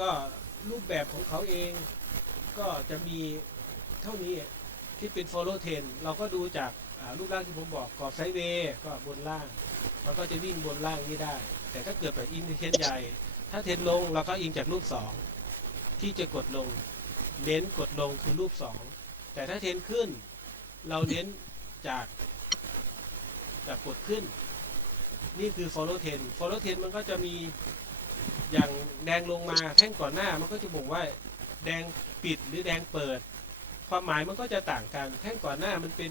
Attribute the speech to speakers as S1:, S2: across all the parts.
S1: ก็รูปแบบของเขาเองก็จะมีเท่านี้ที่เป็น follow ten เราก็ดูจากรูปร่างที่ผมบอกกรอบไซด์เวย์ก็บนล่าง มันก็จะวิ่งบนล่างนี้ได้ แต่ถ้าเกิดแบบอินเทนใหญ่ ถ้าเทนลงเราก็อิงจากรูปสองที่จะกดลงเน้นกดลงคือรูปสองแต่ถ้าเทนขึ้น เราเน้นจากแบบกดขึ้น นี่คือ follow 10 follow 10 มันก็จะมีอย่าง แดงลงมาแท่งก่อนหน้ามันก็จะบอกว่าแดงปิดหรือแดงเปิด ความหมายมันก็จะต่างกัน แท่งก่อนหน้ามันเป็น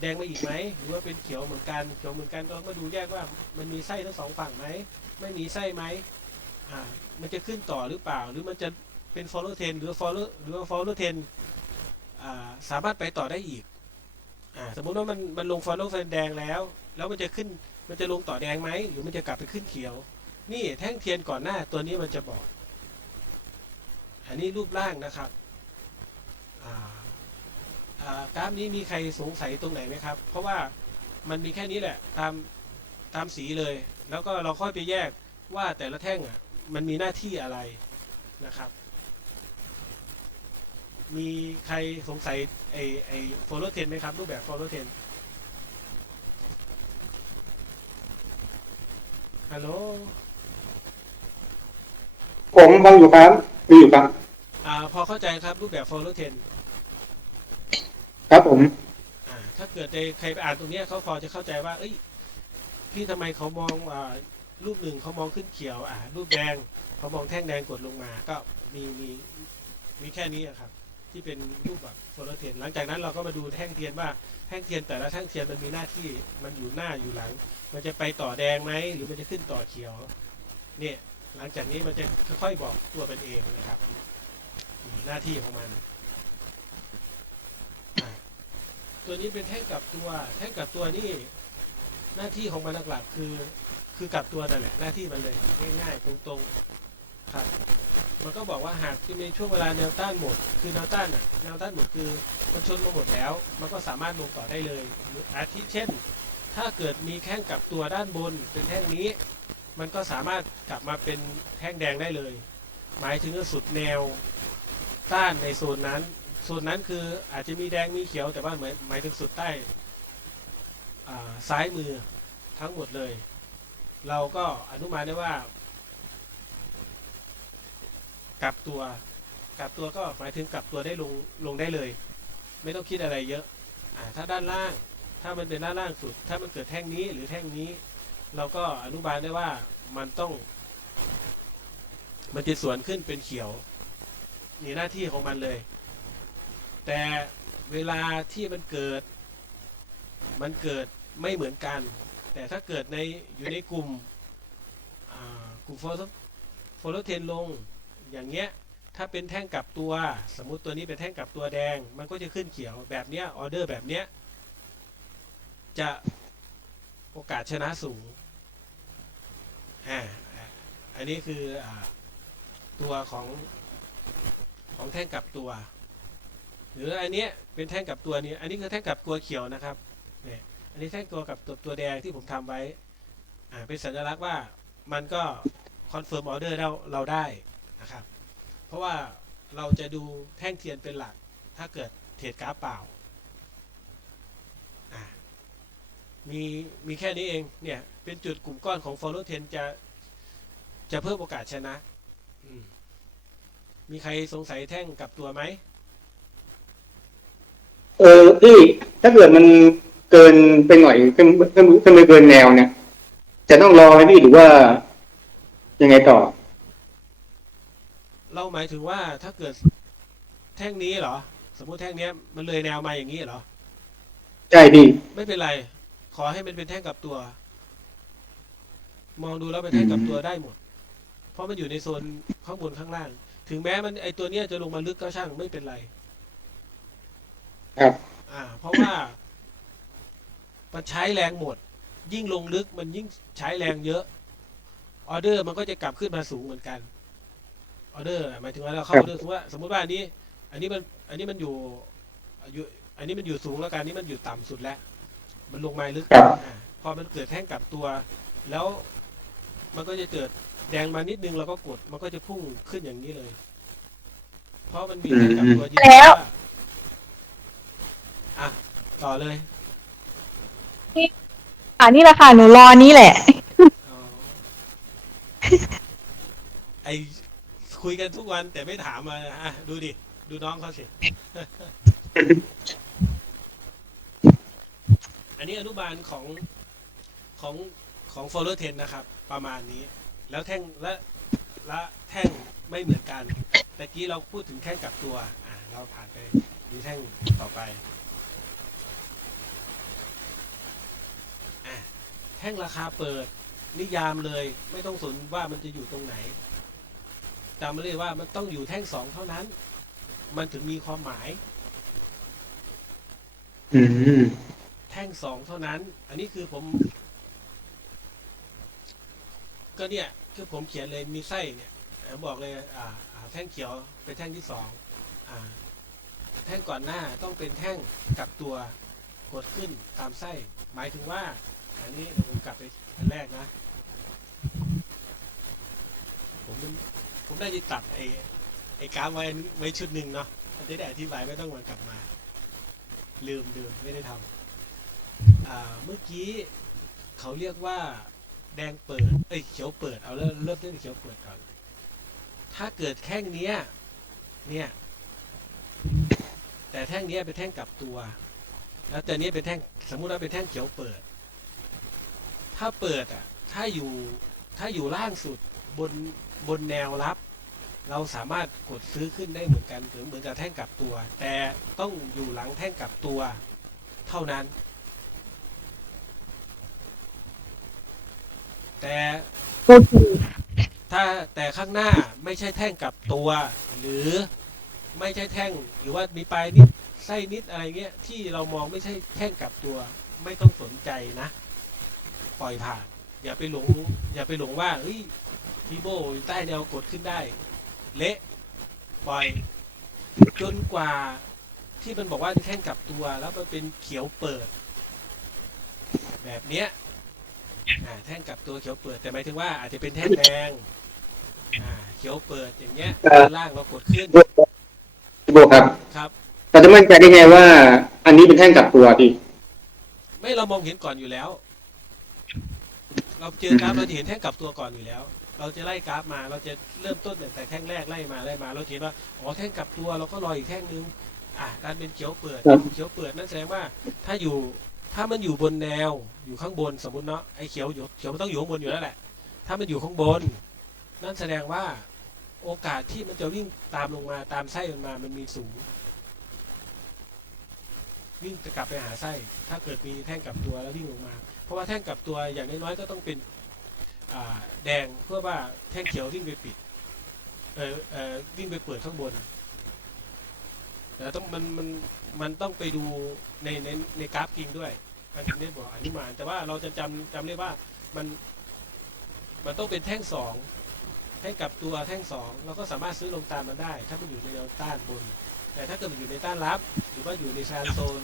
S1: แดงมาอีกไหมหรือว่าเป็นเขียวเหมือนกันเขียวเหมือนกันก็มาดูแยกว่ามันมีไส้ทั้งสองฝั่งไหมไม่มีไส้ไหมมันจะขึ้นต่อหรือเปล่า หรือมันจะเป็น follow 10หรือ follow หรือ follow 10อ่าสามารถไปต่อได้อีกอสมมุติว่ามันมันลง follow 10แดงแล้ว แล้วมันจะขึ้นมันจะลงต่อแดงไหมหรือมันจะกลับไปขึ้นเขียว นี่แท่งเทียนก่อนหน้าตัวนี้มันจะบอก อันนี้รูปร่างนะครับกราฟนี้มีใครสงสัยตรงไหนไหมครับ เพราะว่ามันมีแค่นี้แหละ ตามตามสีเลย แล้วก็เราค่อยไปแยกว่าแต่ละแท่งอะมันมีหน้าที่อะไรนะครับ มีใครสงสัยไอไอโฟลเทนไหมครับ รูปแบบโฟลเทนฮัลโหล
S2: ผมฟังอยู่ครับมีอยู่ครับ
S1: อ่าพอเข้าใจครับรูปแบบ follow 10
S2: ครับผม
S1: อ่าถ้าเกิดในใครไปอ่านตรงเนี้ยเขาพอจะเข้าใจว่า เอ้ย พี่ทำไมเขามองอ่ารูปหนึ่งเขามองขึ้นเขียว อ่า รูปแดงเขามองแท่งแดงกดลงมา ก็มีมีมีแค่นี้อะครับ ที่เป็นรูปแบบ follow 10หลังจากนั้นเราก็มาดูแท่งเทียนว่าแท่งเทียนแต่ละแท่งเทียนมันมีหน้าที่มันอยู่หน้าอยู่หลัง มันจะไปต่อแดงไหมหรือมันจะขึ้นต่อเขียว เนี่ย หลังจากนี้มันจะค่อยๆบอกตัวเป็นเองนะครับ หน้าที่ของมัน ตัวนี้เป็นแท่งกลับตัว แท่งกลับตัวนี่หน้าที่ของมันหลักๆคือ คือกลับตัวนั่นแหละหน้าที่มันเลยง่ายๆตรงๆครับมันก็บอกว่าหากที่ในช่วงเวลาแนวต้านหมด คือแนวต้านอะแนวต้านหมดคือมันชนมาหมดแล้ว มันก็สามารถลงต่อได้เลยอาทิเช่น ถ้าเกิดมีแท่งกับตัวด้านบนเป็นแท่งนี้ มันก็สามารถกลับมาเป็นแท่งแดงได้เลย หมายถึงสุดแนวต้านในโซนนั้นโซนนั้นคืออาจจะมีแดงมีเขียวแต่ว่าหมายหมายถึงสุดใต้ซ้ายมือทั้งหมดเลย เราก็อนุมานได้ว่า กลับตัวกลับตัวก็หมายถึงกลับตัวได้ลงลงได้เลย ไม่ต้องคิดอะไรเยอะอถ้าด้านล่างถ้ามันเป็นด้านล่างสุด ถ้ามันเกิดแท่งนี้หรือแท่งนี้ เราก็อนุบาลได้ว่ามันต้อง มันจะสวนขึ้นเป็นเขียวนี่หน้าที่ของมันเลย แต่เวลาที่มันเกิด มันเกิดไม่เหมือนกัน แต่ถ้าเกิดในอยู่ในกลุ่มกลุ่มโฟลโฟลเทนลงอย่างเงี้ยถ้าเป็นแท่งกลับตัว สมมุติตัวนี้เป็นแท่งกลับตัวแดง มันก็จะขึ้นเขียวแบบเนี้ยออเดอร์แบบเนี้ยจะโอกาสชนะสูง อ่าอันนี้คืออตัวของของแท่งกับตัว หรืออันนี้เป็นแท่งกับตัวนี้อันนี้คือแท่งกับตัวเขียวนะครับเนี่ยอันนี้แท่งตัวกับตัวตัวแดงที่ผมทำไว้อ่าเป็นสัญลักษณ์ว่ามันก็คอนเฟิร์มออเดอร์เราเราได้นะครับเพราะว่าเราจะดูแท่งเทียนเป็นหลักถ้าเกิดเทรดกราฟเปล่า อ่า มีมีแค่นี้เองเนี่ย เป็นจุดกลุ่มก้อนของ follow 10จะจะเพิ่มโอกาสชนะอืมมีใครสงสัยแท่งกลับตัวไหม
S2: เออพี่ถ้าเกิดมันเกินไปหน่อยขึ้นขึ้นขึ้นไปเกินแนวเนี่ย จะต้องรอไหมพี่หรือว่า ยังไงต่อ
S1: เราหมายถึงว่าถ้าเกิดแท่งนี้เหรอ สมมุติแท่งเนี้ย มันเลยแนวมาอย่างนี้เหรอ
S2: ใช่พี่
S1: ไม่เป็นไร ขอให้มันเป็นแท่งกลับตัว มองดูแล้วเป็นแท่งกลับตัวได้หมด เพราะมันอยู่ในโซนข้างบนข้างล่าง ถึงแม้มันไอตัวเนี้ยจะลงมาลึกก็ช่างไม่เป็นไร
S2: ครับ
S1: อ่า เพราะว่า มันใช้แรงหมด ยิ่งลงลึกมันยิ่งใช้แรงเยอะออเดอร์มันก็จะกลับขึ้นมาสูงเหมือนกันออเดอร์หมายถึงว่าเราเข้าออเดอร์สมมติว่าสมมติว่าอันนี้ อันนี้มัน อันนี้มันอยู่อยู่ อันนี้มันอยู่สูงแล้วกันอันนี้มันอยู่ต่ำสุดแล้ว มันลงมาลึก
S2: ครับ
S1: อ่าพอมันเกิดแท่งกลับตัว แล้วมันก็จะเกิดแดงมานิดนึงเราก็กดมันก็จะพุ่งขึ้นอย่างนี้เลย เพราะมันมีแท่งกลับตัวยืน
S3: แล้ว
S1: อะต่อเลย
S3: อ่านี่แหละค่ะ หนูรอนี่แหละ
S1: อ๋อไอคุยกันทุกวันแต่ไม่ถามมาอะดูดิ ดูน้องเขาสิ อันนี้อนุบาลของของของ f o l l o w 10นะครับ ประมาณนี้ แล้วแท่งและและแท่งไม่เหมือนกันตะกี้เราพูดถึงแท่งกลับตัวอะเราผ่านไปดูแท่งต่อไปอะแท่งราคาเปิดนิยามเลย ไม่ต้องสนว่ามันจะอยู่ตรงไหนจำไว้เลยว่ามันต้องอยู่แท่งสองเท่านั้น มันถึงมีความหมาย
S2: อืม
S1: แท่งสองเท่านั้น อันนี้คือผม ก็เนี่ยคือผมเขียนเลยมีไส้เนี่ยบอกเลยอ่าแท่งเขียวเป็นแท่งที่สองอ่าแท่งก่อนหน้าต้องเป็นแท่งกลับตัวกดขึ้นตามไส้ หมายถึงว่า อันนี้ผมกลับไปอันแรกนะ ผมผมได้จะตัดไอ้ไอ้กราฟไว้ไว้ชุดหนึ่งเนาะมันจะได้อธิบายไม่ต้องวนกลับมา ลืมลืมไม่ได้ทำ อ่าเมื่อกี้เขาเรียกว่าแดงเปิด เอ้ยเขียวเปิด เอาเริ่มเริ่มต้นเขียวเปิดก่อน ถ้าเกิดแท่งเนี้ย เนี่ย แต่แท่งเนี้ยเป็นแท่งกลับตัว แล้วแต่นี้เป็นแท่ง สมมุติว่าเป็นแท่งเขียวเปิด ถ้าเปิดอะ ถ้าอยู่ ถ้าอยู่ล่างสุดบนบนแนวรับ เราสามารถกดซื้อขึ้นได้เหมือนกันหรือเหมือนกับแท่งกลับตัว แต่ต้องอยู่หลังแท่งกลับตัว เท่านั้น แต่
S3: พูดถูก
S1: ถ้าแต่ข้างหน้าไม่ใช่แท่งกลับตัว หรือไม่ใช่แท่งหรือว่ามีปลายนิดไส้นิดอะไรเงี้ยที่เรามองไม่ใช่แท่งกลับตัว ไม่ต้องสนใจนะ ปล่อยผ่าน อย่าไปหลงอย่าไปหลงว่าเฮ้ยทีโบอยู่ใต้แนวกดขึ้นได้ เละปล่อย จนกว่าที่มันบอกว่าแท่งกลับตัวแล้วมันเป็นเขียวเปิด แบบเนี้ย อ่าแท่งกลับตัวเขียวเปิดแต่หมายถึงว่าอาจจะเป็นแท่งแดงอ่าเขียวเปิดอย่างเงี้ย
S2: ครับ
S1: ด้านล่างเรากดขึ้น
S2: พี่โบครับ
S1: ครับ
S2: เราจะมั่นใจได้ไงว่า อันนี้เป็นแท่งกลับตัวพี่
S1: ไม่เรามองเห็นก่อนอยู่แล้ว เราเจอกราฟ
S2: อืม
S1: เราจะเห็นแท่งกลับตัวก่อนอยู่แล้ว เราจะไล่กราฟมา เราจะเริ่มต้นตั้งแต่แท่งแรกไล่มาไล่มา เราเห็นว่าอ๋อแท่งกลับตัวเราก็รออีกแท่งนึงอะการเป็นเขียวเปิดเขียวเปิดนั่นแสดงว่า ถ้าอยู่ ถ้ามันอยู่บนแนวอยู่ข้างบนสมมติเนาะไอ้เขียวอยู่เขียวมันต้องอยู่ข้างบนอยู่แล้วแหละ ถ้ามันอยู่ข้างบน นั่นแสดงว่าโอกาสที่มันจะวิ่งตามลงมาตามไส้มันมามันมีสูง วิ่งจะกลับไปหาไส้ ถ้าเกิดมีแท่งกลับตัวแล้ววิ่งลงมา เพราะว่าแท่งกลับตัวอย่างน้อยๆก็ต้องเป็นแดงเพื่อว่าแท่งเขียววิ่งไปปิดเออเออวิ่งไปเปิดข้างบน แต่ต้องมันมันมันต้องไปดูในในในกราฟจริงด้วย มันถึงได้บอกอนุมาน แต่ว่าเราจะจำจำได้ว่ามัน มันต้องเป็นแท่งสองแท่งกับตัวแท่งสองเราก็สามารถซื้อลงตามมันได้ ถ้ามันอยู่ในแนวต้านบน แต่ถ้าเกิดมันอยู่ในต้านรับ หรือว่าอยู่ในแซนโซน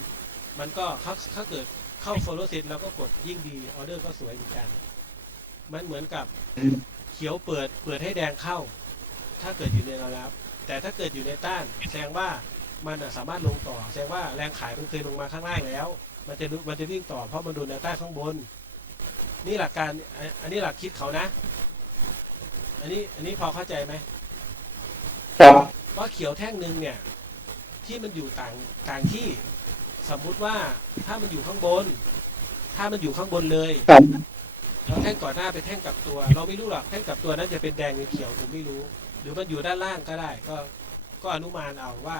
S1: มันก็ถ้าถ้าเกิดเข้าโฟล o w เซตแล้วก็กดยิ่งดีออเดอร์ก็สวยเหมือนกัน มันเหมือนกับเขียวเปิดเปิดให้แดงเข้า ถ้าเกิดอยู่ในแนวรับ แต่ถ้าเกิดอยู่ในต้านแสดงว่า มันน่ะสามารถลงต่อ แสดงว่าแรงขายมันเคยลงมาข้างล่างแล้ว มันจะมันจะวิ่งต่อเพราะมันโดนแนวต้านข้างบน นี่หลักการอันอันนี้หลักคิดเขานะ อันนี้อันนี้พอเข้าใจไหม
S2: ครับ
S1: ว่าเขียวแท่งหนึ่งเนี่ย ที่มันอยู่ต่างต่างที่สมมุติว่าถ้ามันอยู่ข้างบน ถ้ามันอยู่ข้างบนเลย
S2: ครับ
S1: แล้วแท่งก่อนหน้าเป็นแท่งกลับตัว เราไม่รู้หรอกแท่งกลับตัวนั้นจะเป็นแดงหรือเขียวผมไม่รู้ หรือมันอยู่ด้านล่างก็ได้ ก็ก็อนุมานเอาว่า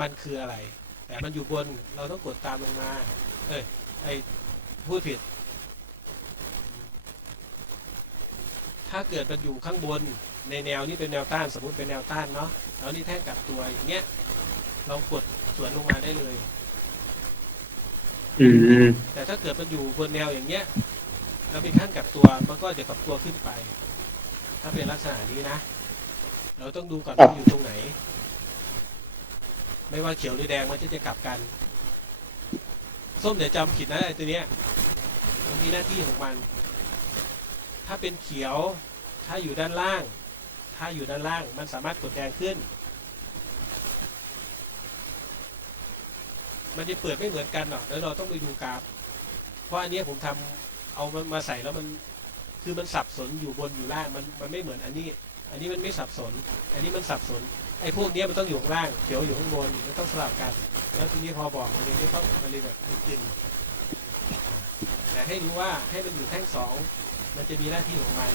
S1: มันคืออะไร แต่มันอยู่บนเราต้องกดตามลงมา เอ้ยไอพูดผิด ถ้าเกิดมันอยู่ข้างบนในแนวนี้เป็นแนวต้านสมมติเป็นแนวต้านเนาะแล้วนี่แท่งกลับตัวอย่างเงี้ยเรากดสวนลงมาได้เลย
S2: อืม
S1: แต่ถ้าเกิดมันอยู่บนแนวอย่างเงี้ยแล้วมีขั้นกลับตัวมันก็จะกลับตัวขึ้นไป ถ้าเป็นลักษณะนี้นะ เราต้องดูก่อนว่ามันอยู่ตรงไหน ไม่ว่าเขียวหรือแดงมันจะจะกลับกัน ส้มเดี๋ยวจำผิดนะไอ้ตัวเนี้ยมันมีหน้าที่ของมัน ถ้าเป็นเขียว ถ้าอยู่ด้านล่าง ถ้าอยู่ด้านล่างมันสามารถกดแดงขึ้น มันจะเปิดไม่เหมือนกันหรอกแล้วเราต้องไปดูกราฟ เพราะอันนี้ผมทำเอามันมาใส่แล้วมันคือมันสับสนอยู่บนอยู่ล่างมันมันไม่เหมือนอันนี้ อันนี้มันไม่สับสน อันนี้มันสับสน ไอ้พวกนี้มันต้องอยู่ข้างล่างเขียวอยู่ข้างบนมันต้องสลับกัน แล้วทีนี้พอบอกมันเลยไม่ต้องมันเลยแบบตึงแต่ให้รู้ว่าให้มันอยู่แท่งสองมันจะมีหน้าที่ของมัน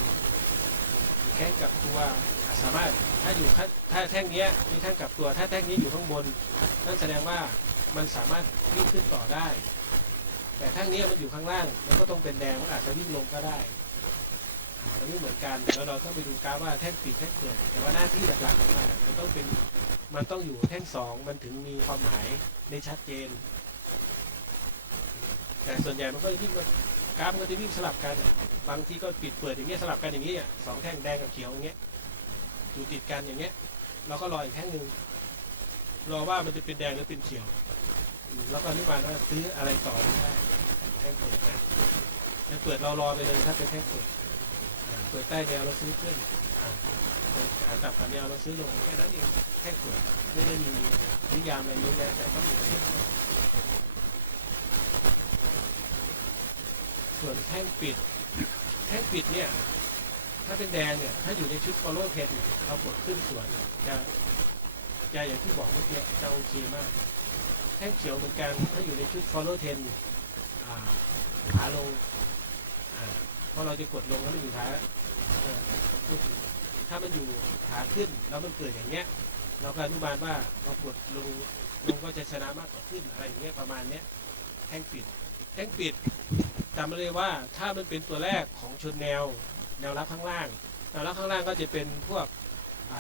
S1: แท่งกับตัวสามารถถ้าอยู่ถ้าถ้าแท่งนี้มีแท่งกับตัว ถ้าแท่งนี้อยู่ข้างบนนั่นแสดงว่ามันสามารถวิ่งขึ้นต่อได้ แต่แท่งนี้มันอยู่ข้างล่างมันก็ต้องเป็นแดงมันอาจจะวิ่งลงก็ได้ มันไม่เหมือนกันแล้วเราต้องไปดูกราฟว่าแท่งปิดแท่งเปิดแต่ว่าหน้าที่หลักๆของมันมันต้องเป็นมันต้องอยู่แท่งสองมันถึงมีความหมายในชัดเจน แต่ส่วนใหญ่มันก็วิ่งมากราฟมันก็จะวิ่งสลับกัน บางทีก็ปิดเปิดอย่างเงี้ยสลับกันอย่างเงี้ยสองแท่งแดงกับเขียวอย่างเงี้ยอยู่ติดกันอย่างเงี้ยเราก็รออีกแท่งหนึ่งรอว่ามันจะเป็นแดงหรือเป็นเขียว แล้วก็นิมานว่าซื้ออะไรต่อได้แท่งเปิดนะแท่งเปิดเรารอไปเลยถ้าเป็นแท่งเปิด เปิดใต้แนวเราซื้อขึ้นขาจับขาแนวเราซื้อลงแค่นั้นเองแท่งเปิดไม่ได้มีนิยามอะไรเยอะแยะแต่ต้องมีแท่งเปิดส่วนแท่งปิด แท่งปิดเนี่ย ถ้าเป็นแดงเนี่ย ถ้าอยู่ในชุด follow pen เนี่ยเรากดขึ้นสวนจะจะอย่างที่บอกเมื่อกี้จะโอเคมาก แท่งเขียวเหมือนกัน ถ้าอยู่ในชุด follow pen อ่าขาลงเพราะเราจะกดลงแล้วมันอยู่ขาเอ่อ ถ้ามันอยู่ขาขึ้นแล้วมันเกิดอย่างเงี้ย เราก็อนุบาลว่าเรากดลงลงก็จะชนะมากกว่าขึ้นอะไรอย่างเงี้ยประมาณเนี้ยแท่งปิดแท่งปิดจำไว้เลยว่าถ้ามันเป็นตัวแรกของชนแนว แนวรับข้างล่างแนวรับข้างล่างก็จะเป็นพวก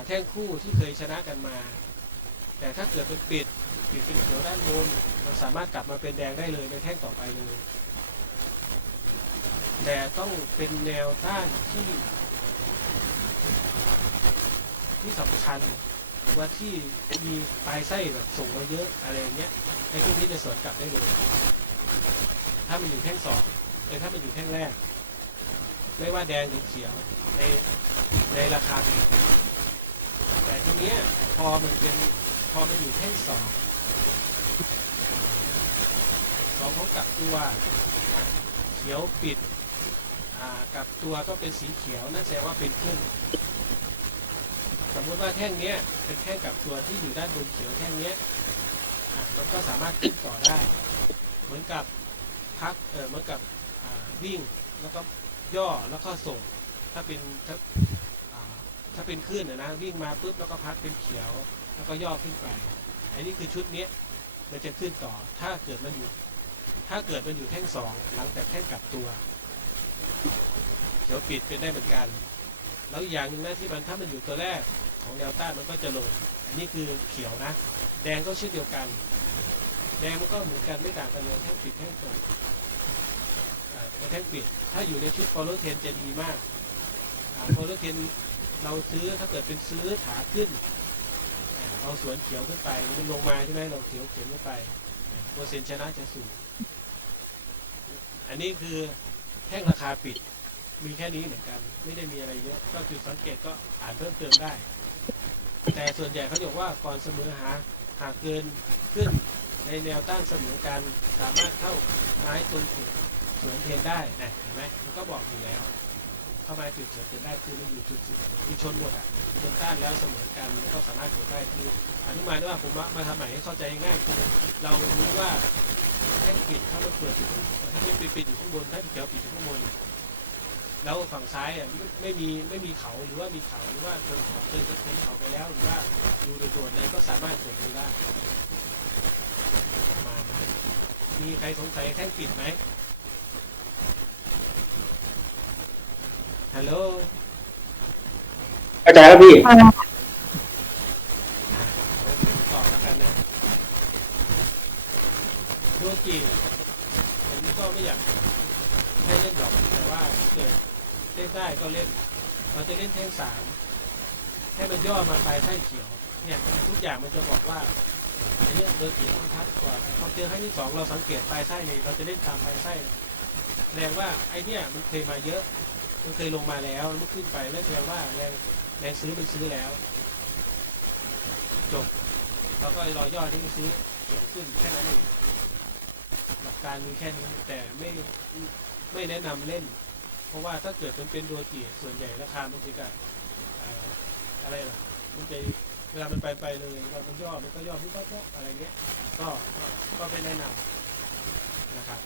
S1: แท่งคู่ที่เคยชนะกันมา แต่ถ้าเกิดเป็นปิดปิดเป็นเขียวด้านบนมันสามารถกลับมาเป็นแดงได้เลยในแท่งต่อไปเลย แต่ต้องเป็นแนวต้านที่ ที่สำคัญหรือว่าที่มีปลายไส้แบบส่งมาเยอะอะไรอย่างเงี้ยในพวกนี้จะสวนกลับได้เลยถ้ามันอยู่แท่งสองเออถ้ามันอยู่แท่งแรก ไม่ว่าแดงหรือเขียวในในราคาผิดแต่ทีเนี้ยพอมันเป็นพอมันอยู่แท่งสองสองของกลับตัวเขียวปิดอ่ากับตัวก็เป็นสีเขียวนั่นแสดงว่าเป็นขึ้นส มมุติว่าแท่งเนี้ยเป็นแท่งกับตัวที่อยู่ด้านบนเขียวแท่งเนี้ยมันก็สามารถขึ้นต่อได้ เหมือนกับพักเออเหมือนกับวิ่งแล้วก็ย่อแล้วก็ส่ง ถ้าเป็นถ้าถ้าเป็นคลื่นนะวิ่งมาปุ๊บแล้วก็พักเป็นเขียว แล้วก็ย่อขึ้นไป อันนี้คือชุดนี้มันจะขึ้นต่อ ถ้าเกิดมันอยู่ ถ้าเกิดมันอยู่แท่งสองหลังจากแท่งกลับตัว เขียวปิดเป็นได้เหมือนกัน แล้วอีกอย่างหนึ่งนะที่มันถ้ามันอยู่ตัวแรก ของแนวต้านมันก็จะลง อันนี้คือเขียวนะ แดงก็เช่นเดียวกัน แดงมันก็เหมือนกันไม่ต่างกันเลยแท่งปิดแท่งเปิดอ่าตัวแท่งปิด ถ้าอยู่ในชุด follow trend จะดีมากอ่า follow trend เราซื้อถ้าเกิดเป็นซื้อขาขึ้น เอาสวนเขียวขึ้นไปมันลงมาใช่ไหมเราเขียวเขียวขึ้นไปเปอร์เซ็นต์ชนะจะสูง อันนี้คือแท่งราคาปิดมีแค่นี้เหมือนกัน ไม่ได้มีอะไรเยอะ ก็จุดสังเกตก็อ่านเพิ่มเติมได้ แต่ส่วนใหญ่เขาบอกว่าก่อนเสมอหาหากเกินขึ้นในแนวต้านเสมอกันสามารถเข้าไม้ตรงจุดสวนเทียนได้นะเห็นไหมมันก็บอกอยู่แล้วเข้ามาจุดสวนเทียนได้คือมันอยู่จุดคือชนหมดอะชนต้านแล้วเสมอกันมันก็สามารถกดได้คืออนุมานว่าผมมาทำใหม่ให้เข้าใจง่ายคือเรารู้ว่าแท่งปิดถ้ามันเปิดอยู่ข้างถ้ามันปิดปิดอยู่ข้างบนถ้าเขียวปิดอยู่ข้างบน แล้วฝั่งซ้ายอะไม่ไม่มีไม่มีเขาหรือว่ามีเขาหรือว่าเกินเขาเกินจะเป็นเขาไปแล้วหรือว่าดูโดยตัวใดก็สามารถตรวจดูได้มีใครสงสัยแท่งปิดไหมฮัลโหล
S2: อาจาใจแล้วพี่
S3: อ
S1: บแล้วกันนะดูจีผมก็ไม่อยากให้เล่นดอกแต่ว่าเกิดเล่นได้ก็เล่น เราจะเล่นแท่งสามให้มันย่อมาปลายไส้เขียว เนี่ยทุกอย่างมันจะบอกว่าอันเนี้ยเบอร์เขียวมันทัดกว่าพอเจอให้ที่สองเราสัง เกตปลายไส้เลยเราจะเล่นตามปลายไส้แสดงว่าไอเนี้ยมันเคยมาเยอะ มันเคยลงมาแล้วมันขึ้นไปนั่นแสดงว่าแรงแรงซื้อมันซื้อแล้ว จบเราก็รอย่อที่มันซื้อขึ้นแค่นั้นเองหลักการมีแค่นี้แต่ไม่ไม่แนะนำเล่น เพราะว่าถ้าเกิดมันเป็นโดจิส่วนใหญ่ราคามันจะกับเอ่ออะไรล่ะมันจะเวลามันไปไปเลยเวลามันย่อมันก็ย่อปุ๊บปั๊บปุ๊บอะไรเงี้ยก็ก็ก็ไม่แนะนำนะครับ